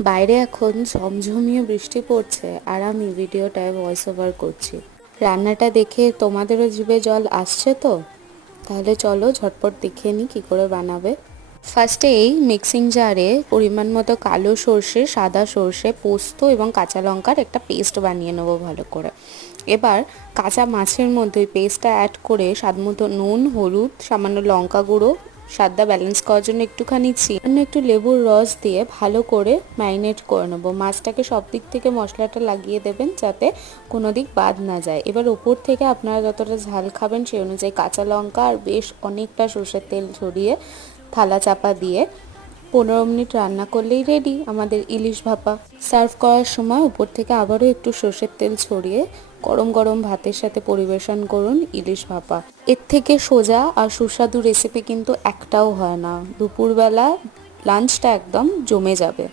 বাইরে এখন ঝমঝমিয়ে বৃষ্টি পড়ছে আর আমি ভিডিওটায় ভয়েস ওভার করছি। রান্নাটা দেখে তোমাদেরও জিভে জল আসছে তো? তাহলে চলো ঝটপট দেখে নিই কী করে বানাবে। ফার্স্টেই মিক্সিং জারে পরিমাণ মতো কালো সর্ষে, সাদা সর্ষে, পোস্ত এবং কাঁচা লঙ্কার একটা পেস্ট বানিয়ে নেবো ভালো করে। এবার কাঁচা মাছের মধ্যে ওই পেস্টটা অ্যাড করে স্বাদমতো নুন, হলুদ, সামান্য লঙ্কা গুঁড়ো, স্বাদটা ব্যালেন্স করার জন্য একটুখানি চিনি, একটু লেবুর রস দিয়ে ভালো করে ম্যারিনেট করে নেবো। মাছটাকে সব দিক থেকে মশলাটা লাগিয়ে দেবেন যাতে কোনো দিক বাদ না যায়। এবার ওপর থেকে আপনারা যতটা ঝাল খাবেন সেই অনুযায়ী কাঁচা লঙ্কা আর বেশ অনেকটা সর্ষের তেল ছড়িয়ে থালা চাপা দিয়ে 15 মিনিট রান্না করলেই রেডি আমাদের ইলিশ ভাপা। সার্ভ করার সময় উপর থেকে আবারও একটু সর্ষের তেল ছড়িয়ে গরম গরম ভাতের সাথে পরিবেশন করুন ইলিশ ভাপা। এর থেকে সোজা আর সুস্বাদু রেসিপি কিন্তু একটাও হয় না। দুপুরবেলা লাঞ্চটা একদম জমে যাবে।